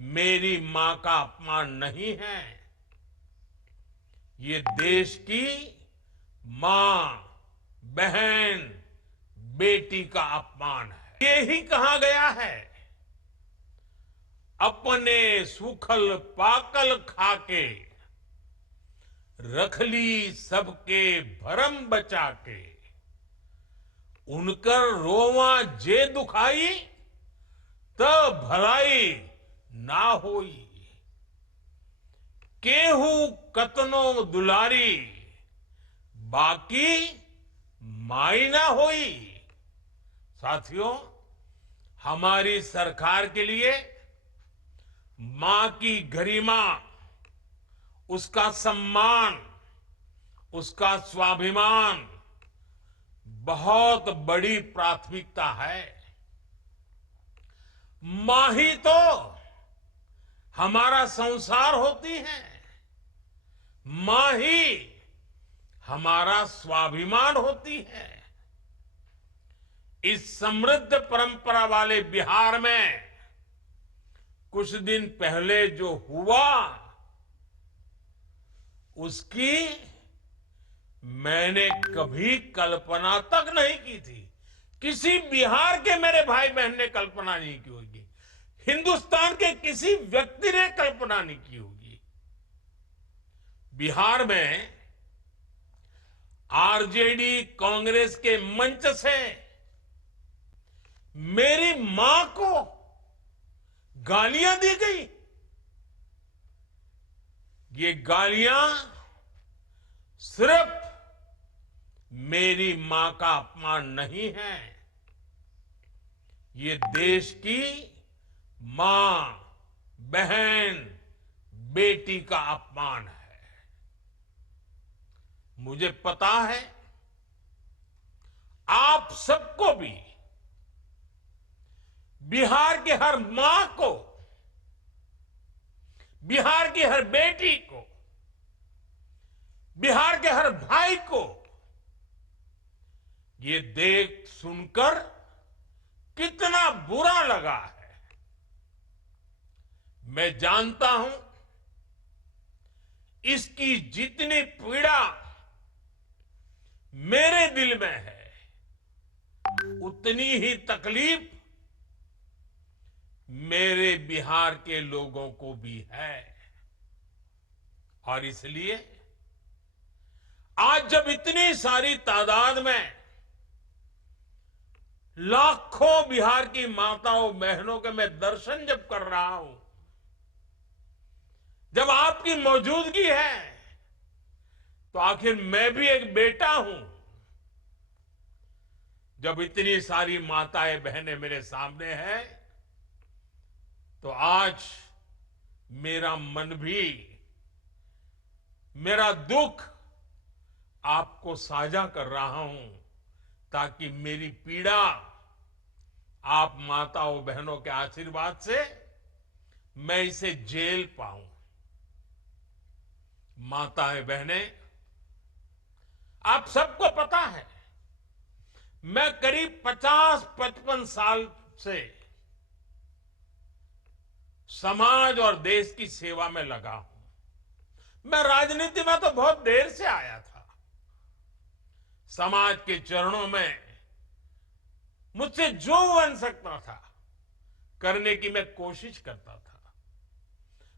मेरी मां का अपमान नहीं है, ये देश की मां, बहन, बेटी का अपमान है। ये ही कहा गया है, अपने सूखल पाकल खाके रख ली सबके भरम बचा के, उनकर रोवा जे दुखाई त भलाई ना होई। केहू कतनो दुलारी बाकी माई ना होई। साथियों, हमारी सरकार के लिए मां की गरिमा, उसका सम्मान, उसका स्वाभिमान बहुत बड़ी प्राथमिकता है। मां ही तो हमारा संसार होती है, मां ही हमारा स्वाभिमान होती है। इस समृद्ध परंपरा वाले बिहार में कुछ दिन पहले जो हुआ, उसकी मैंने कभी कल्पना तक नहीं की थी। किसी बिहार के मेरे भाई बहन ने कल्पना नहीं की होगी, हिंदुस्तान के किसी व्यक्ति ने कल्पना नहीं की होगी। बिहार में आरजेडी कांग्रेस के मंच से मेरी मां को गालियां दी गई। ये गालियां सिर्फ मेरी मां का अपमान नहीं है, ये देश की मां, बहन, बेटी का अपमान है। मुझे पता है आप सबको भी, बिहार की हर मां को, बिहार की हर बेटी को, बिहार के हर भाई को ये देख सुनकर कितना बुरा लगा है। मैं जानता हूं इसकी जितनी पीड़ा मेरे दिल में है, उतनी ही तकलीफ मेरे बिहार के लोगों को भी है। और इसलिए आज जब इतनी सारी तादाद में लाखों बिहार की माताओं बहनों के मैं दर्शन जब कर रहा हूं, जब आपकी मौजूदगी है, तो आखिर मैं भी एक बेटा हूं। जब इतनी सारी माताएं बहनें मेरे सामने हैं, तो आज मेरा मन भी, मेरा दुख आपको साझा कर रहा हूं, ताकि मेरी पीड़ा आप माताओं बहनों के आशीर्वाद से मैं इसे झेल पाऊं। माताएं बहनें, आप सबको पता है, मैं करीब 50-55 साल से समाज और देश की सेवा में लगा हूं। मैं राजनीति में तो बहुत देर से आया था। समाज के चरणों में मुझसे जो बन सकता था करने की मैं कोशिश करता था।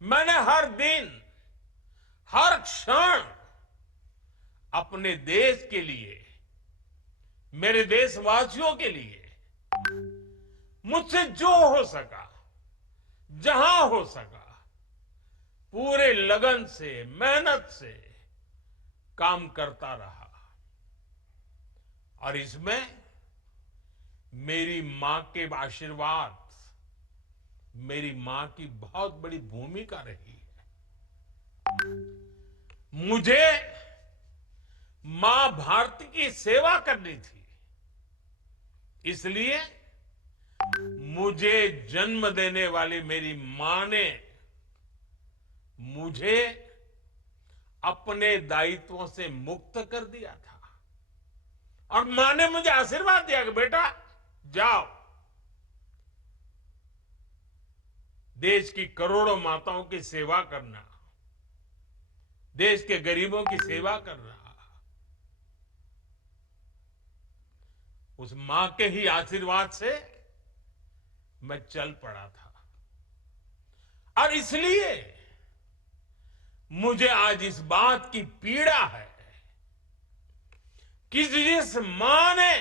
मैंने हर दिन, हर क्षण अपने देश के लिए, मेरे देशवासियों के लिए मुझसे जो हो सका, जहां हो सका, पूरे लगन से, मेहनत से काम करता रहा। और इसमें मेरी मां के आशीर्वाद, मेरी मां की बहुत बड़ी भूमिका रही है। मुझे मां भारती की सेवा करनी थी, इसलिए मुझे जन्म देने वाली मेरी मां ने मुझे अपने दायित्वों से मुक्त कर दिया था। और मां ने मुझे आशीर्वाद दिया कि बेटा जाओ, देश की करोड़ों माताओं की सेवा करना, देश के गरीबों की सेवा करना, उस मां के ही आशीर्वाद से मैं चल पड़ा था। और इसलिए मुझे आज इस बात की पीड़ा है कि जिस मां ने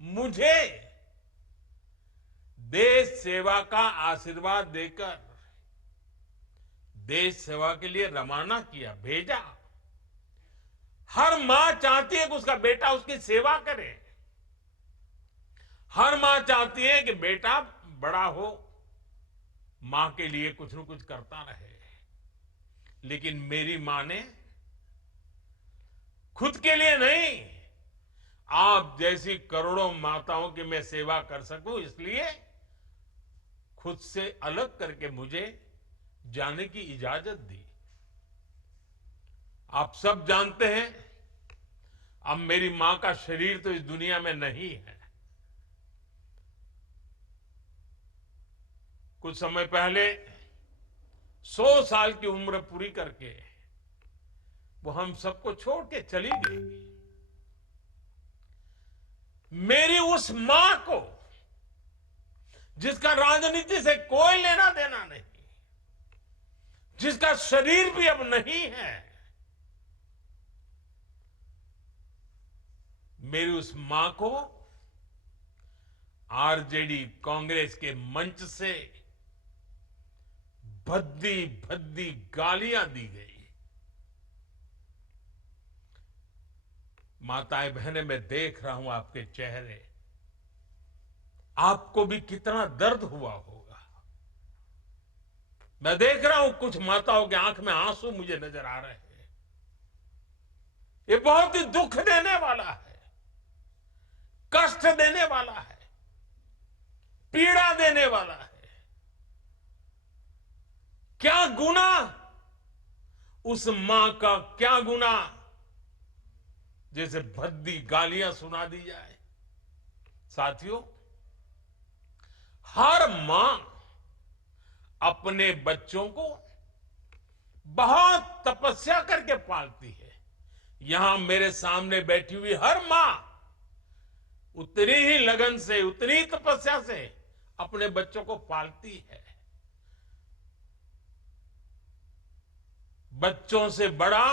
मुझे देश सेवा का आशीर्वाद देकर देश सेवा के लिए रवाना किया, भेजा। हर मां चाहती है कि उसका बेटा उसकी सेवा करे। हर मां चाहती है कि बेटा बड़ा हो, मां के लिए कुछ न कुछ करता रहे। लेकिन मेरी मां ने खुद के लिए नहीं, आप जैसी करोड़ों माताओं की मैं सेवा कर सकूं, इसलिए खुद से अलग करके मुझे जाने की इजाजत दी। आप सब जानते हैं, अब मेरी मां का शरीर तो इस दुनिया में नहीं है। कुछ समय पहले 100 साल की उम्र पूरी करके वो हम सबको छोड़ के चली गई। मेरी उस मां को, जिसका राजनीति से कोई लेना देना नहीं, जिसका शरीर भी अब नहीं है, मेरी उस मां को आरजेडी कांग्रेस के मंच से भद्दी भद्दी गालियां दी गई। माताएं बहनें, मैं देख रहा हूं आपके चेहरे, आपको भी कितना दर्द हुआ होगा। मैं देख रहा हूं कुछ माताओं की आंख में आंसू मुझे नजर आ रहे हैं। ये बहुत ही दुख देने वाला है, कष्ट देने वाला है, पीड़ा देने वाला है। क्या गुनाह, उस मां का क्या गुनाह जैसे भद्दी गालियां सुना दी जाए। साथियों, हर मां अपने बच्चों को बहुत तपस्या करके पालती है। यहां मेरे सामने बैठी हुई हर मां उतनी ही लगन से, उतनी ही तपस्या से अपने बच्चों को पालती है। बच्चों से बड़ा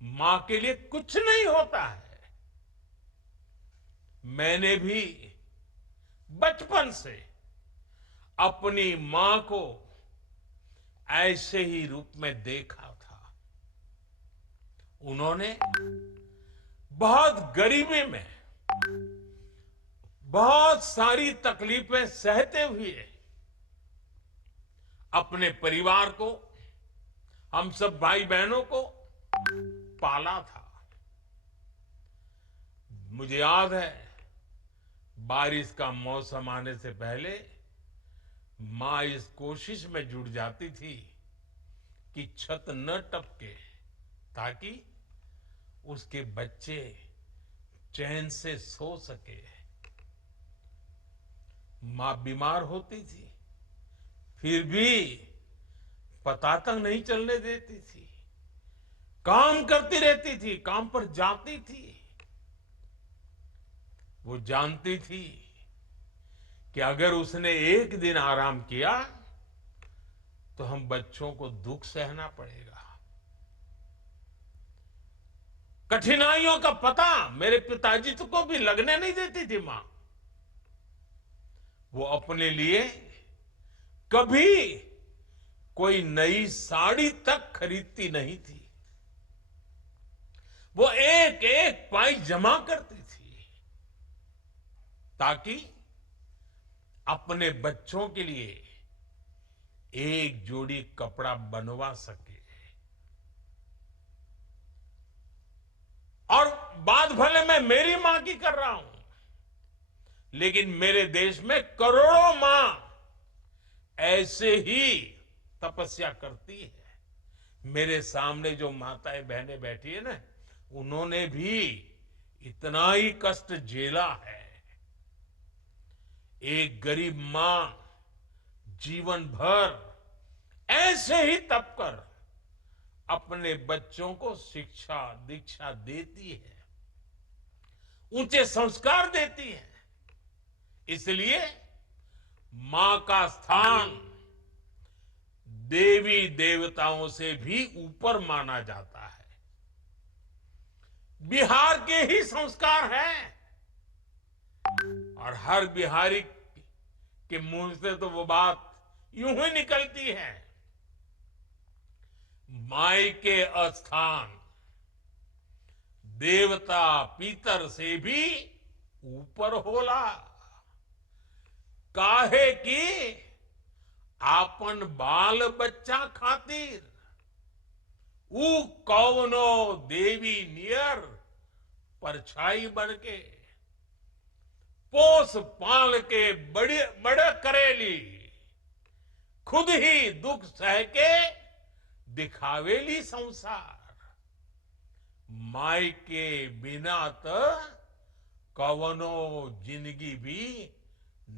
मां के लिए कुछ नहीं होता है। मैंने भी बचपन से अपनी मां को ऐसे ही रूप में देखा था। उन्होंने बहुत गरीबी में बहुत सारी तकलीफें सहते हुए अपने परिवार को, हम सब भाई बहनों को पाला था। मुझे याद है, बारिश का मौसम आने से पहले मां इस कोशिश में जुट जाती थी कि छत न टपके, ताकि उसके बच्चे चैन से सो सके। मां बीमार होती थी, फिर भी पता तक नहीं चलने देती थी, काम करती रहती थी, काम पर जाती थी। वो जानती थी कि अगर उसने एक दिन आराम किया तो हम बच्चों को दुख सहना पड़ेगा। कठिनाइयों का पता मेरे पिताजी को भी लगने नहीं देती थी मां। वो अपने लिए कभी कोई नई साड़ी तक खरीदती नहीं थी। वो एक एक पाई जमा करती थी ताकि अपने बच्चों के लिए एक जोड़ी कपड़ा बनवा सके। और बात भले मैं मेरी मां की कर रहा हूं, लेकिन मेरे देश में करोड़ों मां ऐसे ही तपस्या करती है। मेरे सामने जो माताएं बहनें बैठी है ना, उन्होंने भी इतना ही कष्ट झेला है। एक गरीब मां जीवन भर ऐसे ही तप कर अपने बच्चों को शिक्षा दीक्षा देती है, ऊंचे संस्कार देती है। इसलिए मां का स्थान देवी देवताओं से भी ऊपर माना जाता है। बिहार के ही संस्कार हैं और हर बिहारी के मुंह से तो वो बात यूं ही निकलती है, माई के अस्थान देवता पितर से भी ऊपर होला। काहे की आपन बाल बच्चा खातिर ऊ कौनो देवी नियर परछाई बन के पोस पाल के बड़े करेली, खुद ही दुख सह के दिखावेली संसार। माई के बिना त कवनो जिंदगी भी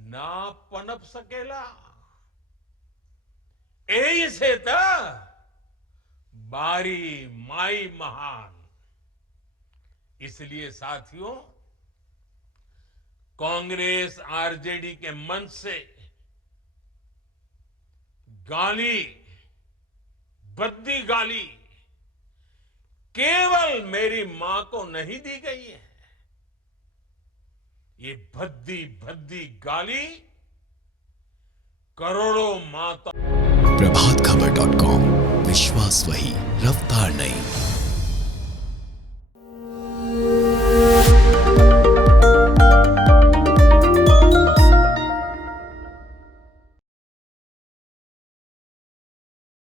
ना पनप सकेला। एही से त बारी माई महान। इसलिए साथियों, कांग्रेस आरजेडी के मंच से गाली, भद्दी गाली केवल मेरी मां को नहीं दी गई है। ये भद्दी भद्दी गाली करोड़ों माता। प्रभातखबर.com, विश्वास वही, रफ्तार नहीं।